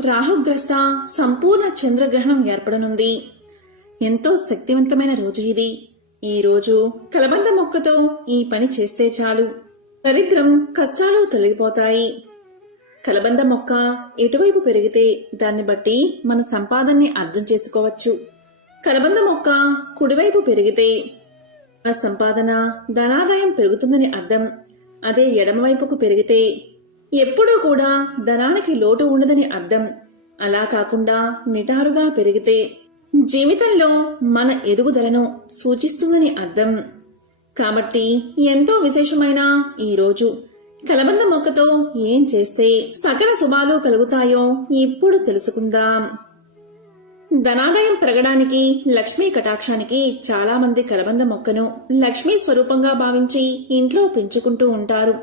రాహుగ్రస్త సంపూర్ణ చంద్రగ్రహణం ఏర్పడనుంది. ఎంతో శక్తివంతమైన రోజు ఇది. ఈ రోజు కలబంద మొక్కతో ఈ పని చేస్తే చాలు. దరిద్రం కష్టాలు తొలగిపోతాయి. కలబంద మొక్క ఎటువైపు పెరిగితే దాన్ని బట్టి మన సంపాదనని అర్థం చేసుకోవచ్చు. కలబంద మొక్క కుడివైపు పెరిగితే మన సంపాదన ధనాదాయం పెరుగుతుందని అర్థం. అదే ఎడమవైపుకు పెరిగితే ఎప్పుడూ కూడా ధనానికి లోటు ఉండదని అర్థం. అలా కాకుండా నిటారుగా పెరిగితే జీవితంలో మన ఎదుగుదలను సూచిస్తుందని అర్థం. కాబట్టి ఎంతో విశేషమైన ఈ రోజు. కలబంద మొక్కతో ఏం చేస్తే సకల శుభాలు కలుగుతాయో ఇప్పుడు తెలుసుకుందాం. ధనాదాయం పెరగడానికి లక్ష్మీ కటాక్షానికి చాలా మంది కలబంద మొక్కను లక్ష్మీ స్వరూపంగా భావించి ఇంట్లో పెంచుకుంటూ ఉంటారు.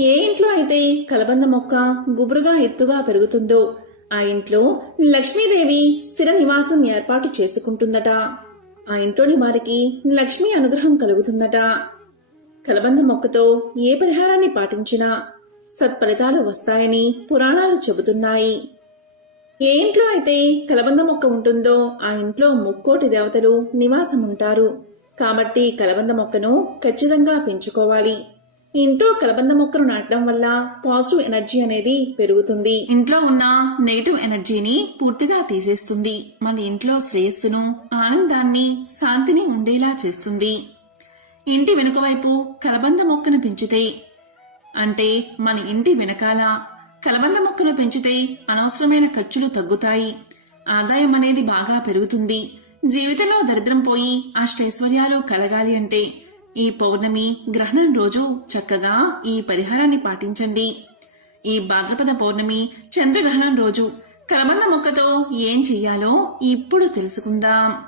ఏ ఇంట్లో అయితే కలబంద మొక్క గుబురుగా ఎత్తుగా పెరుగుతుందో ఆ ఇంట్లో లక్ష్మీదేవి స్థిర నివాసం ఏర్పాటు చేసుకుంటుందట. ఆ ఇంట్లోని వారికి లక్ష్మీ అనుగ్రహం కలుగుతుందట. కలబంద మొక్కతో ఏ పరిహారాన్ని పాటించినా సత్ఫలితాలు వస్తాయని పురాణాలు చెబుతున్నాయి. ఏ ఇంట్లో అయితే కలబంద మొక్క ఉంటుందో ఆ ఇంట్లో ముక్కోటి దేవతలు నివాసం ఉంటారు కాబట్టి కలబంద మొక్కను ఖచ్చితంగా పెంచుకోవాలి. ఇంట్లో కలబంద మొక్కను నాటడం వల్ల పాజిటివ్ ఎనర్జీ అనేది పెరుగుతుంది. ఇంట్లో ఉన్న నెగిటివ్ ఎనర్జీని పూర్తిగా తీసేస్తుంది. మన ఇంట్లో శ్రేయస్సును ఆనందాన్ని శాంతిని ఉండేలా చేస్తుంది. ఇంటి వెనుక వైపు కలబంద మొక్కను పెంచితే అంటే మన ఇంటి వెనకాల కలబంద మొక్కను పెంచితే అనవసరమైన ఖర్చులు తగ్గుతాయి. ఆదాయం అనేది బాగా పెరుగుతుంది. జీవితంలో దరిద్రం పోయి అష్టైశ్వర్యాలు కలగాలి అంటే ఈ పౌర్ణమి గ్రహణం రోజు చక్కగా ఈ పరిహారాన్ని పాటించండి. ఈ భాద్రపద పౌర్ణమి చంద్రగ్రహణం రోజు కలబంద మొక్కతో ఏం చెయ్యాలో ఇప్పుడు తెలుసుకుందాం.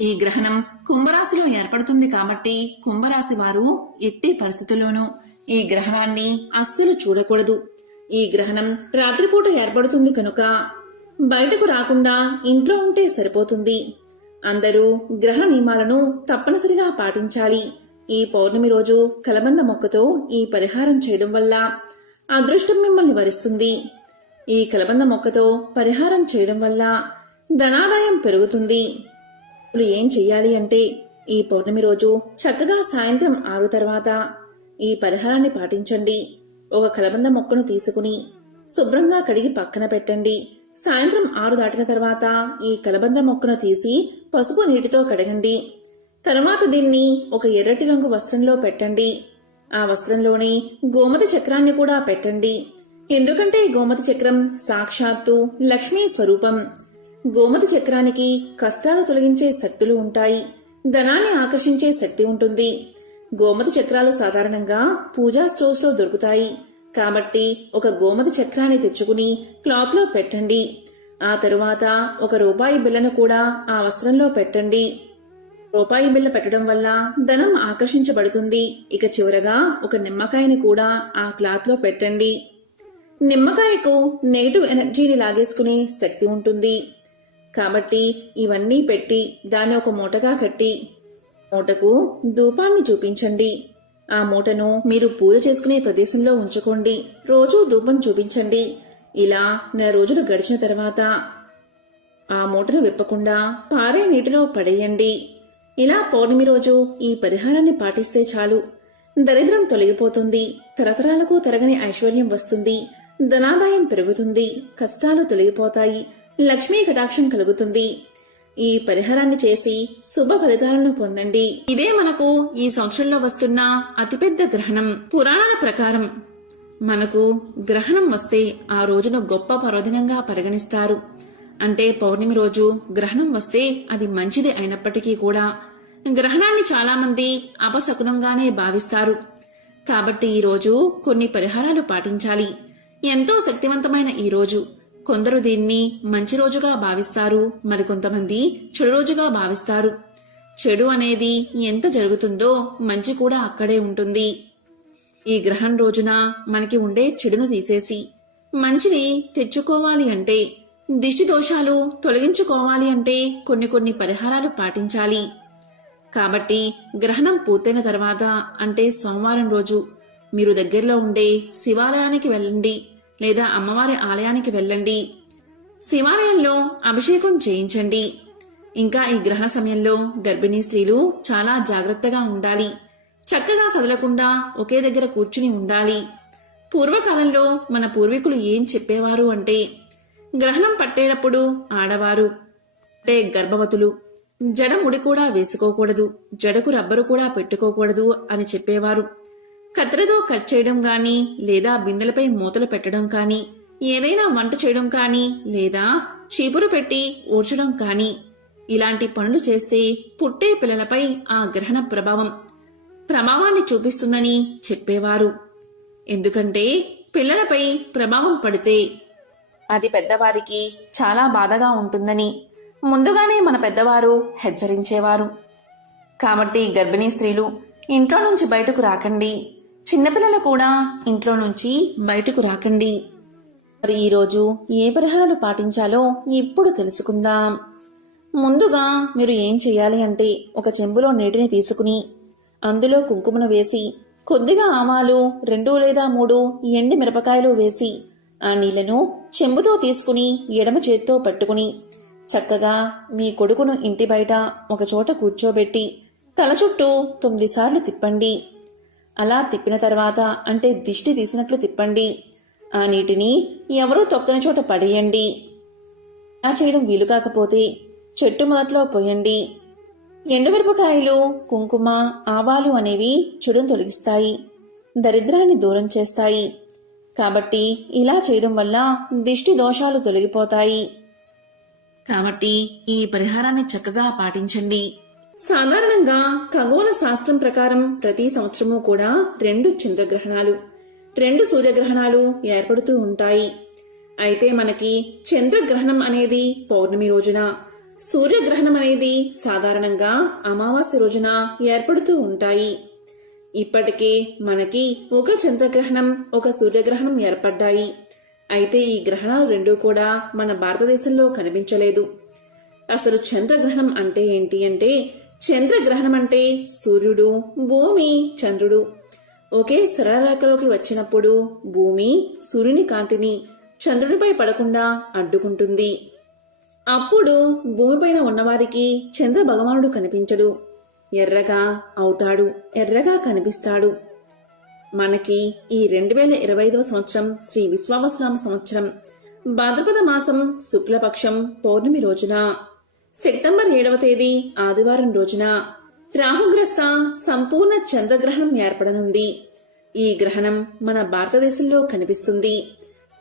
ఈ గ్రహణం కుంభరాశిలో ఏర్పడుతుంది కాబట్టి కుంభరాశి వారు ఎట్టి పరిస్థితుల్లోనూ ఈ గ్రహణాన్ని అస్సలు చూడకూడదు. ఈ గ్రహణం రాత్రిపూట ఏర్పడుతుంది కనుక బయటకు రాకుండా ఇంట్లో ఉంటే సరిపోతుంది. అందరూ గ్రహ నియమాలను తప్పనిసరిగా పాటించాలి. ఈ పౌర్ణమి రోజు కలబంద మొక్కతో ఈ పరిహారం చేయడం వల్ల అదృష్టం మిమ్మల్ని వరిస్తుంది. ఈ కలబంద మొక్కతో పరిహారం చేయడం వల్ల ధనాదాయం పెరుగుతుంది. అసలు ఏం చెయ్యాలి అంటే ఈ పౌర్ణమి రోజు చక్కగా సాయంత్రం ఆరు తర్వాత ఈ పరిహారాన్ని పాటించండి. ఒక కలబంద మొక్కను తీసుకుని శుభ్రంగా కడిగి పక్కన పెట్టండి. సాయంత్రం ఆరు దాటిన తర్వాత ఈ కలబంద మొక్కను తీసి పసుపు నీటితో కడగండి. తర్వాత దీన్ని ఒక ఎర్రటి రంగు వస్త్రంలో పెట్టండి. ఆ వస్త్రంలోని గోమతి చక్రాన్ని కూడా పెట్టండి. ఎందుకంటే గోమతి చక్రం సాక్షాత్తు లక్ష్మీ స్వరూపం. గోమతి చక్రానికి కష్టాలు తొలగించే శక్తులు ఉంటాయి. ధనాన్ని ఆకర్షించే శక్తి ఉంటుంది. గోమతి చక్రాలు సాధారణంగా పూజా స్టోర్స్లో దొరుకుతాయి. కాబట్టి ఒక గోమతి చక్రాన్ని తెచ్చుకుని క్లాత్లో పెట్టండి. ఆ తరువాత ఒక రూపాయి బిల్లను కూడా ఆ వస్త్రంలో పెట్టండి. రూపాయి బిల్ల పెట్టడం వల్ల ధనం ఆకర్షించబడుతుంది. ఇక చివరగా ఒక నిమ్మకాయని కూడా ఆ క్లాత్లో పెట్టండి. నిమ్మకాయకు నెగిటివ్ ఎనర్జీని లాగేసుకునే శక్తి ఉంటుంది. కాబట్టి ఇవన్నీ పెట్టి దాన్ని ఒక మూటగా కట్టి మూటకు ధూపాన్ని చూపించండి. ఆ మూటను మీరు పూజ చేసుకునే ప్రదేశంలో ఉంచుకోండి. రోజూ ధూపం చూపించండి. ఇలా నెల రోజులు గడిచిన తర్వాత ఆ మూటను విప్పకుండా పారే నీటిలో పడేయండి. ఇలా పౌర్ణమి రోజు ఈ పరిహారాన్ని పాటిస్తే చాలు. దరిద్రం తొలగిపోతుంది. తరతరాలకు తరగని ఐశ్వర్యం వస్తుంది. ధనాదాయం పెరుగుతుంది. కష్టాలు తొలగిపోతాయి. లక్ష్మీ కటాక్షం కలుగుతుంది. ఈ పరిహారాన్ని చేసి శుభ ఫలితాలను పొందండి. ఇదే మనకు ఈ సంవత్సరంలో వస్తున్న అతిపెద్ద గ్రహణం పురాణాల ప్రకారం. మనకు గ్రహణం వస్తే ఆ రోజును గొప్ప పర్వదినంగా పరిగణిస్తారు. అంటే పౌర్ణమి రోజు గ్రహణం వస్తే అది మంచిది అయినప్పటికీ కూడా గ్రహణాన్ని చాలామంది అపశకునంగానే భావిస్తారు. కాబట్టి ఈ రోజు కొన్ని పరిహారాలు పాటించాలి. ఎంతో శక్తివంతమైన ఈ రోజు. కొందరు దీన్ని మంచి రోజుగా భావిస్తారు మరికొంతమంది చెడు రోజుగా భావిస్తారు. చెడు అనేది ఎంత జరుగుతుందో మంచి కూడా అక్కడే ఉంటుంది. ఈ గ్రహం రోజున మనకి ఉండే చెడును తీసేసి మంచిని తెచ్చుకోవాలి అంటే దిష్టి దోషాలు తొలగించుకోవాలి అంటే కొన్ని కొన్ని పరిహారాలు పాటించాలి. కాబట్టి గ్రహణం పూర్తయిన తర్వాత అంటే సోమవారం రోజు మీరు దగ్గరలో ఉండే శివాలయానికి వెళ్ళండి. లేదా అమ్మవారి ఆలయానికి వెళ్ళండి. శివాలయంలో అభిషేకం చేయించండి. ఇంకా ఈ గ్రహణ సమయంలో గర్భిణీ స్త్రీలు చాలా జాగ్రత్తగా ఉండాలి. చక్కగా కదలకుండా ఒకే దగ్గర కూర్చుని ఉండాలి. పూర్వకాలంలో మన పూర్వీకులు ఏం చెప్పేవారు అంటే గ్రహణం పట్టేటప్పుడు ఆడవారు అంటే గర్భవతులు. జడ ముడి కూడా వేసుకోకూడదు జడకు రబ్బరు కూడా పెట్టుకోకూడదు అని చెప్పేవారు. కత్తిరతో కట్ చేయడం కానీ లేదా బిందెలపై మూతలు పెట్టడం కానీ ఏదైనా వంట చేయడం కానీ లేదా చీపురు పెట్టి ఊడ్చడం కానీ ఇలాంటి పనులు చేస్తే పుట్టే పిల్లలపై ఆ గ్రహణ ప్రభావం ప్రభావాన్ని చూపిస్తుందని చెప్పేవారు. ఎందుకంటే పిల్లలపై ప్రభావం పడితే అది పెద్దవారికి చాలా బాధగా ఉంటుందని ముందుగానే మన పెద్దవారు హెచ్చరించేవారు. కాబట్టి గర్భిణీ స్త్రీలు ఇంట్లో నుంచి బయటకు రాకండి. చిన్నపిల్లలు కూడా ఇంట్లో నుంచి బయటకు రాకండి. మరి ఈరోజు ఏ పరిహారాలు పాటించాలో ఇప్పుడు తెలుసుకుందాం. ముందుగా మీరు ఏం చేయాలి అంటే ఒక చెంబులో నీటిని తీసుకుని అందులో కుంకుమను వేసి కొద్దిగా ఆవాలు రెండు లేదా మూడు ఎండి మిరపకాయలు వేసి ఆ నీళ్ళను చెంబుతో తీసుకుని ఎడమ చేత్తో పట్టుకుని చక్కగా మీ కొడుకును ఇంటి బయట ఒకచోట కూర్చోబెట్టి తల చుట్టూ తొమ్మిది సార్లు తిప్పండి. అలా తిప్పిన తర్వాత అంటే దిష్టి తీసినట్లు తిప్పండి. ఆ నీటిని ఎవరూ తొక్కని చోట పడేయండి. అలా చేయడం వీలు కాకపోతే చెట్టు మొదట్లో పోయండి. ఎండుమిరపకాయలు కుంకుమ ఆవాలు అనేవి చెడును తొలగిస్తాయి దరిద్రాన్ని దూరం చేస్తాయి. కాబట్టి ఇలా చేయడం వల్ల దిష్టి దోషాలు తొలగిపోతాయి. కాబట్టి ఈ పరిహారాన్ని చక్కగా పాటించండి. సాధారణంగా ఖగోళ శాస్త్రం ప్రకారం ప్రతి సంవత్సరము కూడా రెండు చంద్రగ్రహణాలు రెండు సూర్యగ్రహణాలు ఏర్పడుతూ ఉంటాయి. అయితే మనకి చంద్రగ్రహణం అనేది పౌర్ణమి రోజున సూర్యగ్రహణం అనేది సాధారణంగా అమావాస్య రోజున ఏర్పడుతూ ఉంటాయి. ఇప్పటికే మనకి ఒక చంద్రగ్రహణం ఒక సూర్యగ్రహణం ఏర్పడ్డాయి. అయితే ఈ గ్రహణాలు రెండూ కూడా మన భారతదేశంలో కనిపించలేదు. అసలు చంద్రగ్రహణం అంటే ఏంటి అంటే చంద్రగ్రహణం అంటే సూర్యుడు భూమి చంద్రుడు. ఒకే సరళరేఖలోకి వచ్చినప్పుడు భూమి సూర్యుని కాంతిని చంద్రుడిపై పడకుండా అడ్డుకుంటుంది. అప్పుడు భూమిపైన ఉన్నవారికి చంద్ర భగవానుడు కనిపించడు. ఎర్రగా అవుతాడు ఎర్రగా కనిపిస్తాడు. మనకి ఈ రెండు వేల ఇరవై ఐదవ సంవత్సరం శ్రీ విశ్వామస్వామి సంవత్సరం. భాద్రపద మాసం శుక్లపక్షం పౌర్ణమి రోజున. సెప్టెంబర్ ఏడవ తేదీ ఆదివారం రోజున రాహుగ్రస్త సంపూర్ణ చంద్రగ్రహణం ఏర్పడనుంది. ఈ గ్రహణం మన భారతదేశంలో కనిపిస్తుంది.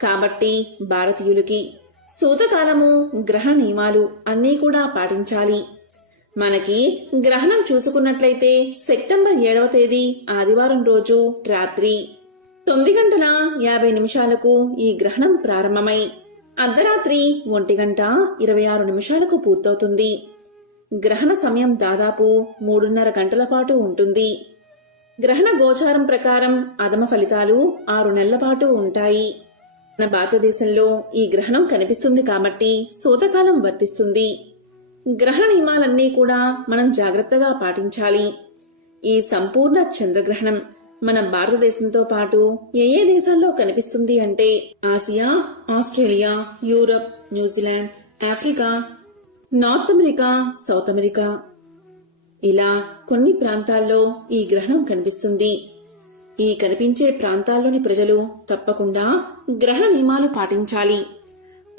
కాబట్టి భారతీయులకి సూతకాలము గ్రహ నియమాలు అన్నీ కూడా పాటించాలి. మనకి గ్రహణం చూసుకున్నట్లయితే సెప్టెంబర్ ఏడవ తేదీ ఆదివారం రోజు రాత్రి తొమ్మిది గంటల యాభై నిమిషాలకు ఈ గ్రహణం ప్రారంభమై అర్ధరాత్రి ఒంటి గంట ఇరవై ఆరు నిమిషాలకు పూర్తవుతుంది. గ్రహణ సమయం దాదాపు మూడున్నర గంటల పాటు ఉంటుంది. గ్రహణ గోచారం ప్రకారం అదమ ఫలితాలు ఆరు నెలల పాటు ఉంటాయి. మన భారతదేశంలో ఈ గ్రహణం కనిపిస్తుంది కాబట్టి శోతకాలం వర్తిస్తుంది. గ్రహణ నియమాలన్నీ కూడా మనం జాగ్రత్తగా పాటించాలి. ఈ సంపూర్ణ చంద్రగ్రహణం మన భారతదేశంతో పాటు ఏ ఏ దేశాల్లో కనిపిస్తుంది అంటే Asia Australia Europe New Zealand Africa North America South America. ఇలా కొన్ని ప్రాంతాల్లో ఈ గ్రహణం కనిపిస్తుంది. ఈ కనిపించే ప్రాంతాల్లోని ప్రజలు తప్పకుండా గ్రహణ నియమాలు పాటించాలి.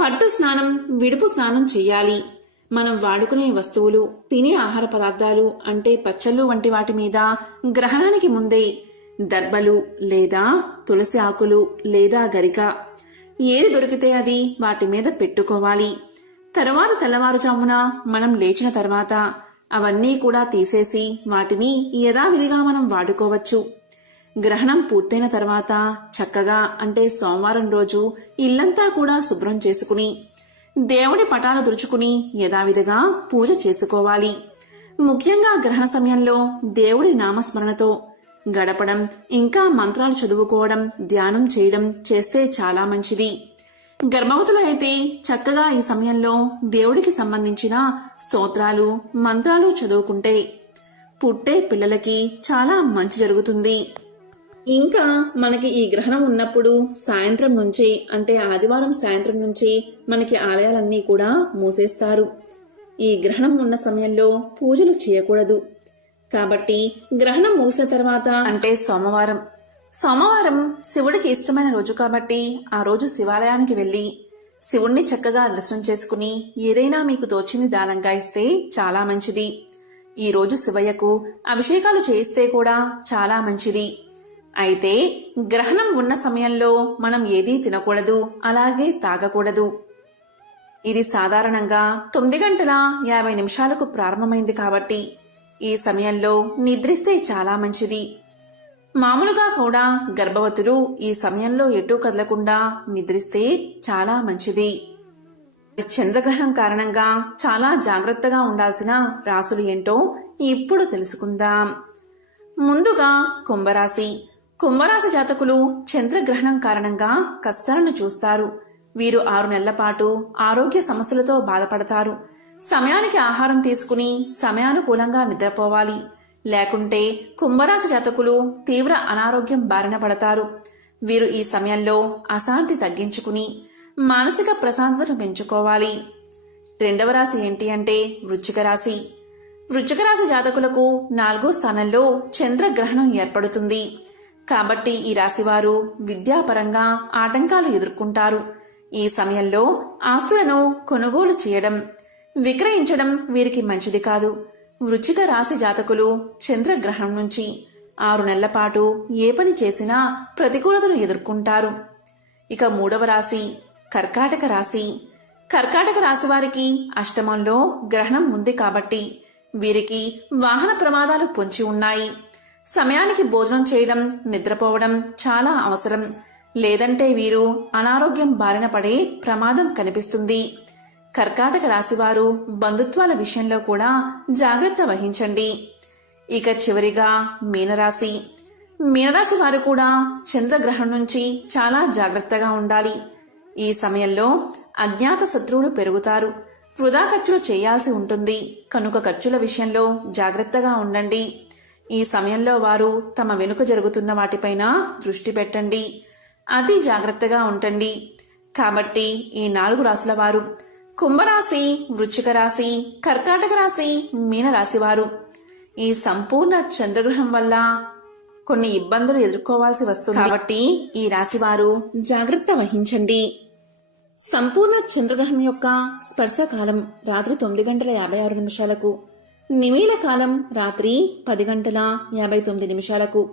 పట్టు స్నానం విడుపు స్నానం చేయాలి. మనం వాడుకునే వస్తువులు తినే ఆహార పదార్థాలు అంటే పచ్చళ్ళు వంటి వాటి మీద గ్రహణానికి ముందే దర్బలు లేదా తులసి ఆకులు లేదా గరిక. ఏది దొరికితే అది వాటి మీద పెట్టుకోవాలి. తర్వాత తెల్లవారుజామున మనం లేచిన తర్వాత అవన్నీ కూడా తీసేసి వాటిని యథావిధిగా మనం వాడుకోవచ్చు. గ్రహణం పూర్తయిన తర్వాత చక్కగా అంటే సోమవారం రోజు ఇల్లంతా కూడా శుభ్రం చేసుకుని దేవుడి పటాలు తుడుచుకుని యథావిధిగా పూజ చేసుకోవాలి. ముఖ్యంగా గ్రహణ సమయంలో దేవుడి నామస్మరణతో గడపడం ఇంకా మంత్రాలు చదువుకోవడం ధ్యానం చేయడం చేస్తే చాలా మంచిది. గర్భవతులు అయితే చక్కగా ఈ సమయంలో దేవుడికి సంబంధించిన స్తోత్రాలు మంత్రాలు చదువుకుంటే పుట్టే పిల్లలకి చాలా మంచి జరుగుతుంది. ఇంకా మనకి ఈ గ్రహణం ఉన్నప్పుడు సాయంత్రం నుంచి అంటే ఆదివారం సాయంత్రం నుంచి మనకి ఆలయాలన్నీ కూడా మూసేస్తారు. ఈ గ్రహణం ఉన్న సమయంలో పూజలు చేయకూడదు. కాబట్టి గ్రహణం ముగిసిన తర్వాత అంటే సోమవారం. సోమవారం శివుడికి ఇష్టమైన రోజు కాబట్టి ఆ రోజు శివాలయానికి వెళ్ళి శివుణ్ణి చక్కగా దర్శనం చేసుకుని ఏదైనా మీకు తోచింది దానంగా ఇస్తే చాలా మంచిది. ఈ రోజు శివయ్యకు అభిషేకాలు చేయిస్తే కూడా చాలా మంచిది. అయితే గ్రహణం ఉన్న సమయంలో మనం ఏదీ తినకూడదు అలాగే తాగకూడదు. ఇది సాధారణంగా తొమ్మిది గంటల యాభై నిమిషాలకు ప్రారంభమైంది కాబట్టి ఈ సమయంలో నిద్రిస్తే చాలా మంచిది. మామూలుగా కూడా గర్భవతులు ఈ సమయంలో ఎటూ కదలకుండా నిద్రిస్తే చాలా మంచిది. చంద్రగ్రహణం కారణంగా చాలా జాగ్రత్తగా ఉండాల్సిన రాసులు ఏంటో ఇప్పుడు తెలుసుకుందాం. ముందుగా కుంభరాశి. కుంభరాశి జాతకులు చంద్రగ్రహణం కారణంగా కష్టాలను చూస్తారు. వీరు ఆరు నెలల పాటు ఆరోగ్య సమస్యలతో బాధపడతారు. సమయానికి ఆహారం తీసుకుని సమయానుకూలంగా నిద్రపోవాలి. లేకుంటే కుంభరాశి జాతకులు తీవ్ర అనారోగ్యం బారిన పడతారు. వీరు ఈ సమయంలో అశాంతి తగ్గించుకుని మానసిక ప్రశాంతతను పెంచుకోవాలి. రెండవ రాశి ఏంటి అంటే వృచ్చికరాశి రాశి. రాశి జాతకులకు నాలుగో స్థానంలో చంద్రగ్రహణం ఏర్పడుతుంది. కాబట్టి ఈ రాశివారు విద్యాపరంగా ఆటంకాలు ఎదుర్కొంటారు. ఈ సమయంలో ఆస్తులను కొనుగోలు చేయడం విక్రయించడం వీరికి మంచిది కాదు. వృచ్చిక రాశి జాతకులు చంద్రగ్రహం నుంచి ఆరు నెలల పాటు ఏ పని చేసినా ప్రతికూలతను ఎదుర్కొంటారు. ఇక మూడవ రాశి కర్కాటక రాశి. కర్కాటక రాశి వారికి అష్టమంలో గ్రహణం ఉంది కాబట్టి వీరికి వాహన ప్రమాదాలు పొంచి ఉన్నాయి. సమయానికి భోజనం చేయడం నిద్రపోవడం చాలా అవసరం. లేదంటే వీరు అనారోగ్యం బారిన పడే ప్రమాదం కనిపిస్తుంది. కర్కాటక రాశివారు బంధుత్వాల విషయంలో కూడా జాగ్రత్త వహించండి. ఇక చివరిగా మీనరాశి. మీనరాశి వారు కూడా చంద్రగ్రహం నుంచి చాలా జాగ్రత్తగా ఉండాలి. ఈ సమయంలో అజ్ఞాత శత్రువులు పెరుగుతారు. వృధా ఖర్చులు చేయాల్సి ఉంటుంది. కనుక ఖర్చుల విషయంలో జాగ్రత్తగా ఉండండి. ఈ సమయంలో వారు తమ వెనుక జరుగుతున్న వాటిపైన దృష్టి పెట్టండి. అతి జాగ్రత్తగా ఉండండి కాబట్టి ఈ నాలుగు రాసుల వారు కుంభరాశి వృచ్చిక రాశి కర్కాటక రాశి మీనరాశి వారు. ఈ సంపూర్ణ చంద్రగ్రహం వల్ల కొన్ని ఇబ్బందులు ఎదుర్కోవాల్సి వస్తుంది. కాబట్టి ఈ రాశి వారు జాగ్రత్త వహించండి. సంపూర్ణ చంద్రగ్రహం యొక్క స్పర్శ కాలం రాత్రి తొమ్మిది గంటల యాభై ఆరు నిమిషాలకు నిమీల కాలం రాత్రి పది గంటల యాభై తొమ్మిది నిమిషాలకు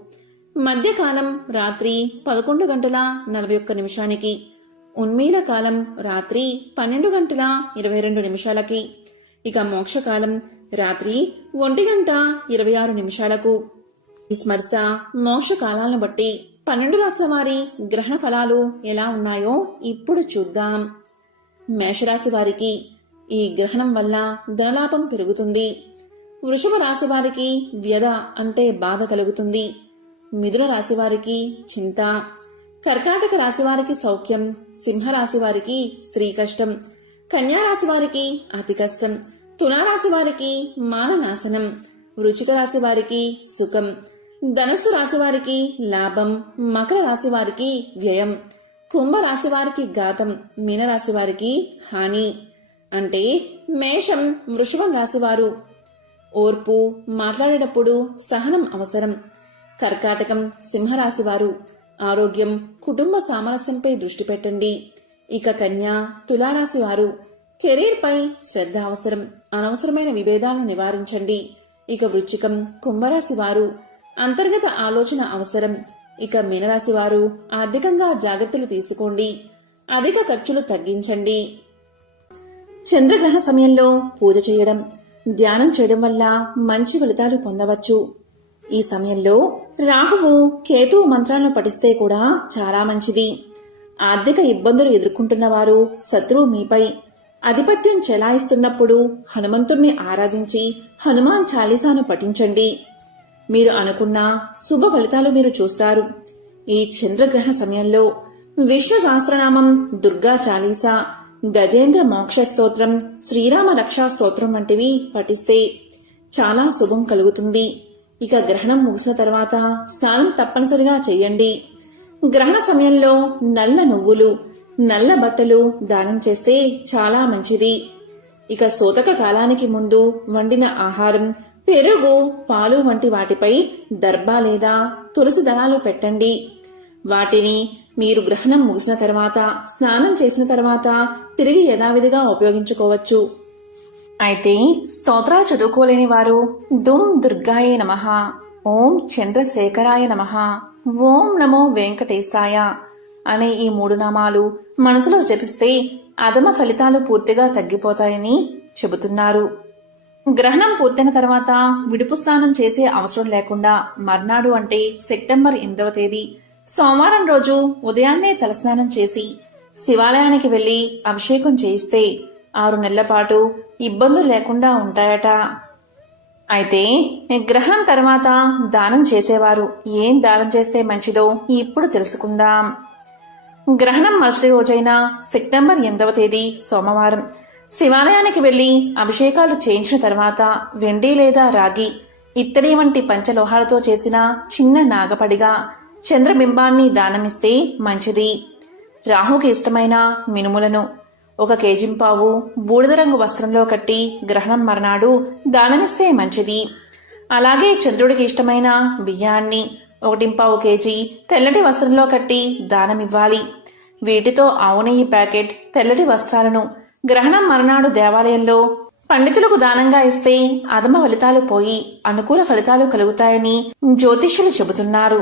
మధ్యకాలం రాత్రి పదకొండు గంటల నలభై ఒక్క నిమిషానికి ఉన్మీల కాలం రాత్రి పన్నెండు గంటల ఇరవై రెండు నిమిషాలకి. ఇక మోక్షకాలం రాత్రి ఒంటి గంట ఇరవై ఆరు నిమిషాలకు. ఈ స్మర్శ మోక్ష కాలాలను బట్టి పన్నెండు రాసుల వారి గ్రహణ ఫలాలు ఎలా ఉన్నాయో ఇప్పుడు చూద్దాం. మేషరాశి వారికి ఈ గ్రహణం వల్ల ధనలాభం పెరుగుతుంది. వృషభ రాశి వారికి వ్యధ అంటే బాధ కలుగుతుంది. మిథున రాశి వారికి చింత. కర్కాటక రాశి వారికి సౌఖ్యం సింహరాశి వారికి స్త్రీ కష్టం కన్యారాశి వారికి అతి కష్టం తులారాశి వారికి మాననాశనం వృచిక రాశి వారికి సుఖం ధనస్సు రాశి వారికి లాభం మకర రాశి వారికి వ్యయం కుంభ రాశి వారికి ఘాతం మీనరాశి వారికి హాని. అంటే మేషం వృషభం రాశివారు ఓర్పు మాట్లాడేటప్పుడు సహనం అవసరం. కర్కాటకం సింహరాశివారు ఆరోగ్యం కుటుంబ సామరస్యంపై దృష్టి పెట్టండి. ఇక కన్య తులారాశి వారు కెరీర్పై శ్రద్ధ అవసరం. అనవసరమైన విభేదాలను నివారించండి. ఇక వృచ్చికం కుంభరాశి వారు అంతర్గత ఆలోచన అవసరం. ఇక మీనరాశి వారు ఆర్థికంగా జాగ్రత్తలు తీసుకోండి. అధిక ఖర్చులు తగ్గించండి. చంద్రగ్రహణ సమయంలో పూజ చేయడం ధ్యానం చేయడం వల్ల మంచి ఫలితాలు పొందవచ్చు. ఈ సమయంలో రాహువు కేతువు మంత్రాలను పఠిస్తే కూడా చాలా మంచిది. ఆర్థిక ఇబ్బందులు ఎదుర్కొంటున్నవారు శత్రువు మీపై ఆధిపత్యం చెలాయిస్తున్నప్పుడు హనుమంతుణ్ణి ఆరాధించి హనుమాన్ చాలీసాను పఠించండి. మీరు అనుకున్న శుభ ఫలితాలు మీరు చూస్తారు. ఈ చంద్రగ్రహణ సమయంలో విష్ణు సహస్రనామం దుర్గా చాలీసా గజేంద్ర మోక్ష స్తోత్రం శ్రీరామ రక్షా స్తోత్రం వంటివి పఠిస్తే చాలా శుభం కలుగుతుంది. ఇక గ్రహణం ముగిసిన తర్వాత స్నానం తప్పనిసరిగా చెయ్యండి. గ్రహణ సమయంలో నల్ల నువ్వులు నల్ల బట్టలు దానం చేస్తే చాలా మంచిది. ఇక సోతక కాలానికి ముందు వండిన ఆహారం పెరుగు పాలు వంటి వాటిపై దర్భ లేదా తులసి దళాలు పెట్టండి. వాటిని మీరు గ్రహణం ముగిసిన తర్వాత స్నానం చేసిన తర్వాత తిరిగి యథావిధిగా ఉపయోగించుకోవచ్చు. అయితే స్తోత్రాలు చదువుకోలేని వారు దుమ్ దుర్గాయే నమః ఓం చంద్రశేఖరాయ నమః ఓం నమో వెంకటేశాయ అనే ఈ మూడు నామాలు మనసులో జపిస్తే అధమ ఫలితాలు పూర్తిగా తగ్గిపోతాయని చెబుతున్నారు. గ్రహణం పూర్తయిన తర్వాత విడుపు స్నానం చేసే అవసరం లేకుండా మర్నాడు అంటే సెప్టెంబర్ ఎనిమిదవ తేదీ సోమవారం రోజు ఉదయాన్నే తలస్నానం చేసి శివాలయానికి వెళ్ళి అభిషేకం చేయిస్తే ఆరు నెలల పాటు ఇబ్బందులు లేకుండా ఉంటాయట. అయితే గ్రహం తర్వాత దానం చేసేవారు. ఏం దానం చేస్తే మంచిదో ఇప్పుడు తెలుసుకుందాం. గ్రహణం మరుసటి రోజైన సెప్టెంబర్ ఎనిమిదవ తేదీ సోమవారం. శివాలయానికి వెళ్ళి అభిషేకాలు చేయించిన తర్వాత వెండి లేదా రాగి ఇత్తడి వంటి పంచలోహాలతో చేసిన చిన్న నాగపడిగా చంద్రబింబాన్ని దానమిస్తే మంచిది. రాహుకి ఇష్టమైన మినుములను ఒక కేజింపావు బూడిద రంగు వస్త్రంలో కట్టి గ్రహణం మరనాడు దానమిస్తే మంచిది. అలాగే చంద్రుడికి ఇష్టమైన బియ్యాన్ని ఒకటింపావు కేజీ తెల్లటి వస్త్రంలో కట్టి దానమివ్వాలి. వీటితో ఆవు నెయ్యి ప్యాకెట్ తెల్లటి వస్త్రాలను గ్రహణం మరనాడు దేవాలయంలో పండితులకు దానంగా ఇస్తే అధమ ఫలితాలు పోయి అనుకూల ఫలితాలు కలుగుతాయని జ్యోతిష్యులు చెబుతున్నారు.